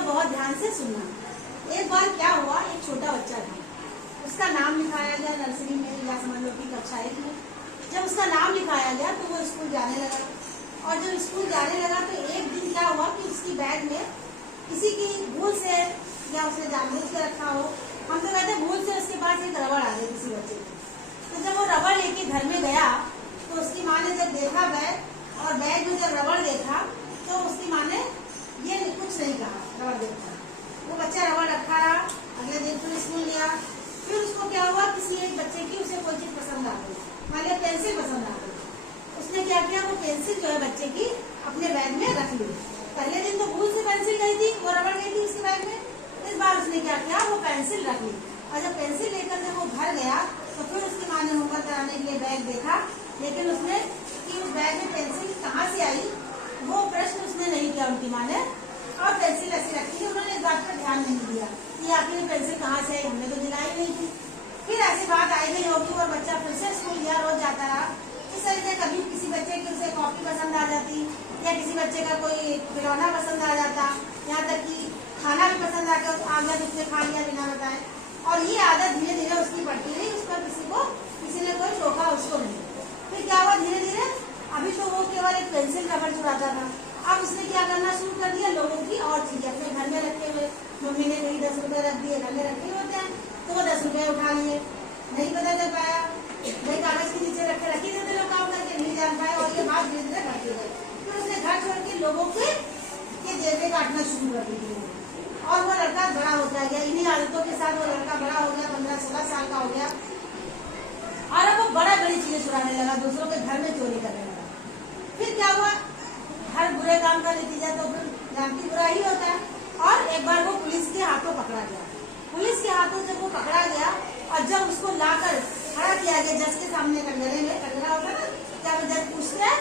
सब बहुत ध्यान से सुनना। एक बार क्या हुआ, एक छोटा बच्चा था, उसका नाम लिखाया गया नर्सरी में या समझ लो कि कक्षा 1 में। जब उसका नाम लिखाया गया तो वो स्कूल जाने लगा, और जब स्कूल जाने लगा तो एक दिन क्या हुआ कि उसकी बैग में किसी की भूल से या उसने जानबूझ के रखा हो, हम तो कहते हैं भूल से उसके पास एक रबड़ आ गई किसी बच्चे को। तो जब वो रबड़ लेके घर में गया तो उसकी माँ ने जब देखा बैग, और बैग में जब रबड़ देखा तो उसकी माँ ने ये कुछ नहीं कहा, रबड़ देखा। वो बच्चा रबड़ रखा रहा, अगले दिन फिर स्कूल गया। फिर उसको क्या हुआ, किसी एक बच्चे की उसे कोई चीज पसंद आ गई, मान लिया पेंसिल पसंद आ गई। उसने क्या किया, वो पेंसिल जो है बच्चे की अपने बैग में रख ली। पहले दिन तो भूल से पेंसिल गई थी, वो रबड़ गई थी उसके बैग में। इस बार उसने क्या किया, वो पेंसिल रख ली, और जब पेंसिल लेकर जब वो घर गया तो फिर उसकी माँ ने होमवर्क कराने के लिए बैग देखा, लेकिन उसने कि उस बैग में पेंसिल कहाँ से आई वो प्रश्न उसने नहीं किया उनकी माँ ने, और पेंसिल ऐसी रखी थी। उन्होंने इस बात पर ध्यान नहीं दिया कि आखिर पेंसिल कहाँ से आई, हमने तो दिलाई नहीं थी। फिर ऐसी बात आई गई होगी और बच्चा फिर से स्कूल गया, रोज जाता रहा। इस तरह से कभी किसी बच्चे की उसे कॉपी पसंद आ जाती, या किसी बच्चे का कोई खिलौना पसंद आ जाता, यहाँ तक कि खाना भी पसंद आ गया तो उसने खा लिया बिना बताए। और ये आदत धीरे धीरे उसकी बढ़ती रही, उस पर किसी ने कोई टोका उसको नहीं। फिर क्या हुआ, धीरे धीरे अभी तो वो केवल एक पेंसिल रबड़ चुराता था, अब उसने क्या करना शुरू कर दिया, लोगों की और चीजें अपने घर में रखे हुए, मम्मी ने कहीं 10 रुपए रख दिए, घर में रखे होते हैं तो वो 10 रुपए उठा लिए, नहीं पता चल पाया, भाई कागज के नीचे रखी देते लोग काम करके, नहीं जान पाए, और ये बात धीरे धीरे बढ़ती गई। फिर उसने घर छोड़ के लोगों के जेबें काटना शुरू कर दी, और वो लड़का बड़ा होता गया, इन्हीं आदतों के साथ वो लड़का बड़ा हो गया, 15-16 साल का हो गया, और अब वो बड़ी चीजें चुराने लगा, दूसरों के घर में चोरी करने लगा। फिर क्या हुआ, हर बुरे काम का नतीजा तो फिर जानती बुरा ही होता है। और एक बार वो पुलिस के हाथों पकड़ा गया। पुलिस के हाथों जब वो पकड़ा गया और जब उसको लाकर खड़ा किया गया जज के सामने, कटघरे में कटघरा होता ना, क्या जज पूछते हैं,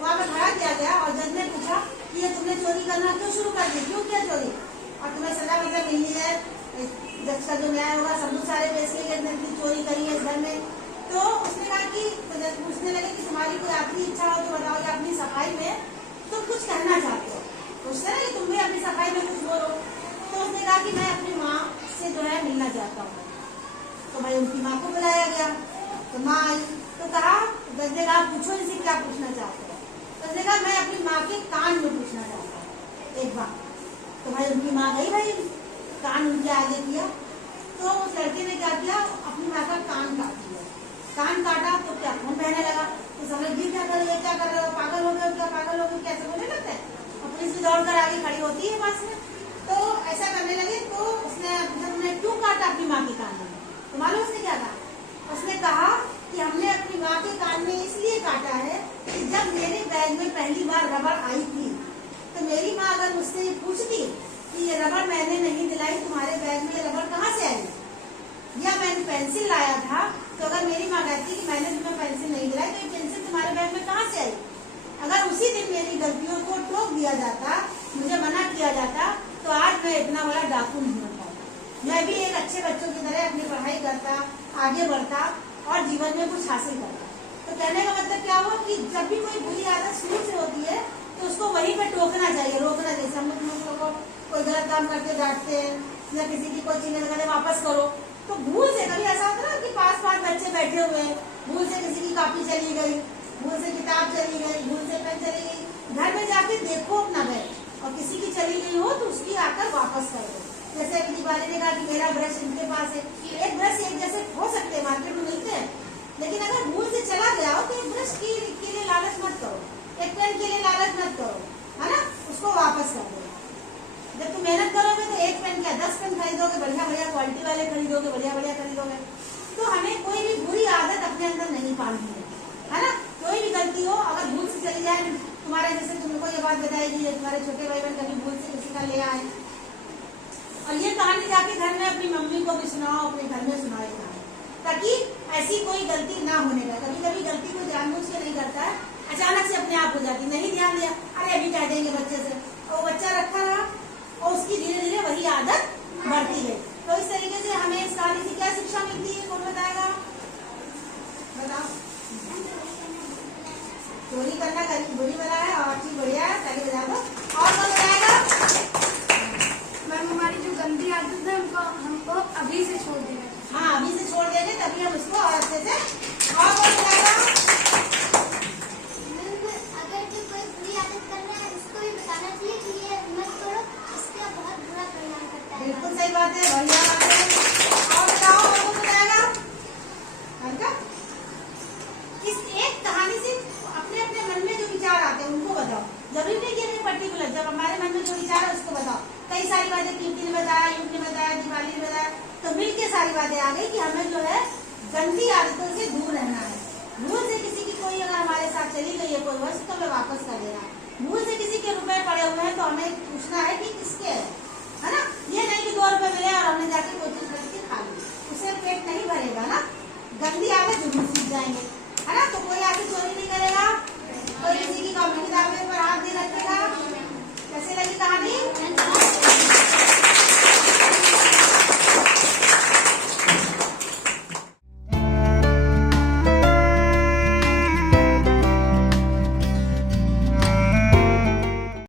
वहाँ पे खड़ा किया गया और जज ने पूछा कि ये तुमने चोरी करना क्यों शुरू कर दी, क्यों किया चोरी, और तुम्हें सजा मतलब मिलनी है, जज का जो न्याय होगा सबूत सारे पेश किए गए, चोरी करी है इस घर में। तो उसने कहा कि जज पूछने लगे कि तुम्हारी कोई आखिरी इच्छा हो तो बताओ, या अपनी सफाई में तुम कुछ कहना चाहते हो, उसने ना कि तुम भी अपनी सफाई में कुछ बोलो। तो उसने कहा कि मैं अपनी माँ से जो है मिलना चाहता हूँ। तो भाई उनकी माँ को बुलाया गया, तो माँ आई, तो कहा, जज ने कहा पूछो इनसे क्या पूछना चाहते हो। तो उसने कहा मैं अपनी माँ के कान में पूछना चाहता हूँ एक बात। तो भाई उनकी माँ गई, भाई कान उनके आगे किया, तो उस लड़के ने क्या किया, अपनी माँ का कान काट दिया। कान काटा तो क्या खून बहने लगा, तो समझ ली क्या कर रहे हो, क्या कर रहे हो, पागल हो गए, क्या पागल हो गए, कैसे बोलने लगता है। और पुलिस भी दौड़कर आगे खड़ी होती है पास में, तो ऐसा करने लगे। तो उसने जब उन्हें क्यों काटा अपनी माँ के कान में, तो मालूम उसने क्या कहा, उसने कहा कि हमने अपनी माँ के कान में इसलिए काटा है कि जब मेरे बैग में पहली बार रबड़ आई थी तो मेरी माँ अगर मुझसे पूछती कि ये रबड़ मैंने नहीं दिलाई, तुम्हारे बैग में रबड़ कहाँ से आई, या मैंने पेंसिल लाया था, तो अगर मेरी माँ कहती कि मैंने तुम्हें पेंसिल नहीं दिलाई तो ये पेंसिल तुम्हारे बैग में कहाँ से आई, अगर उसी दिन मेरी गलतियों को टोक दिया जाता, मुझे मना किया जाता, तो आज मैं इतना बड़ा डाकू नहीं होता, मैं भी एक अच्छे बच्चों की तरह अपनी पढ़ाई करता, आगे बढ़ता और जीवन में कुछ हासिल करता। तो कहने का मतलब क्या हुआ कि जब भी कोई बुरी आदत शुरू से होती है तो उसको वहीं पर टोकना चाहिए, रोकना। जैसे हम लोग को कोई गलत काम करके डांटते हैं या किसी की कोई चीजें कहते वापस करो, तो भूल से कभी ऐसा होता है ना कि 5-5 बच्चे बैठे हुए हैं, भूल से किसी की कॉपी चली गई, भूल से किताब चली गई, भूल से पेन चली गई, घर में जाके देखो अपना बैग, और किसी की चली गई हो तो उसकी आकर वापस कर दो। जैसे अभी दीवाली ने कहा कि मेरा ब्रश इनके पास है, एक ब्रश एक जैसे हो सकते हैं, मार्केट में मिलते हैं, लेकिन अगर भूल से चला गया हो तो एक ब्रश के लिए लालच मत करो, एक पेन के लिए लालच मत करो, है ना, उसको वापस कर दो। जब तुम मेहनत करोगे तो एक पेन क्या 10 पेन खरीदोगे, बढ़िया बढ़िया क्वालिटी वाले खरीदोगे, बढ़िया बढ़िया खरीदोगे। तो हमें कोई भी बुरी आदत अपने अंदर नहीं पालनी है ना। कोई भी गलती हो अगर भूल से चली जाए, तुम्हारे जैसे तुमको ये बात बताएगी, तुम्हारे छोटे भाई बहन कभी भूल से किसी का ले आए, और ये कहानी जाके घर में अपनी मम्मी को भी सुनाओ, अपने घर में सुनाओ कहानी, ताकि ऐसी कोई गलती ना होने लगे। कभी कभी गलती को जानबूझ के नहीं करता है, अचानक से अपने आप हो जाती, नहीं ध्यान दिया, अरे अभी कह देंगे बच्चे से, और बच्चा रखा रहा और उसकी धीरे धीरे वही आदत बढ़ती है। तो इस तरीके से हमें इस कहानी से क्या शिक्षा मिलती है, कौन बताएगा, बताओ। चोरी करना बुरी बना है और चीज बढ़िया है, ताली बजा दो। और कौन बताएगा? सही बात है, बढ़िया बात है। और बताओ, और कौन बताएगा? अच्छा, इस एक कहानी से अपने अपने मन में जो विचार आते हैं उनको बताओ। जरूरी नहीं कि हमें पर्टिकुलर, जब हमारे मन में जो विचार है उसको बताओ। कई सारी बातें कीर्ति ने बताया, युग ने बताया, दीवाली ने बताया, तो मिलके सारी बातें आ गई कि हमें जो है गंदी आदतों से दूर रहना है। भूल से किसी की कोई अगर हमारे साथ चली गई है कोई वस्तु, तो हमें वापस कर देना। भूल से किसी के रुपए पड़े हुए हैं तो हमें पूछना है कि किसके है ना। ये नहीं कि 2 रुपए मिले और हमने जाके कोई चीज खरीद के खा ली, उससे पेट नहीं भरेगा ना। गंदी आदत जरूर सीख जाएंगे, है ना। तो कोई आगे चोरी नहीं करेगा, कोई किसी की कॉपी किताब पर हाथ नहीं रखेगा,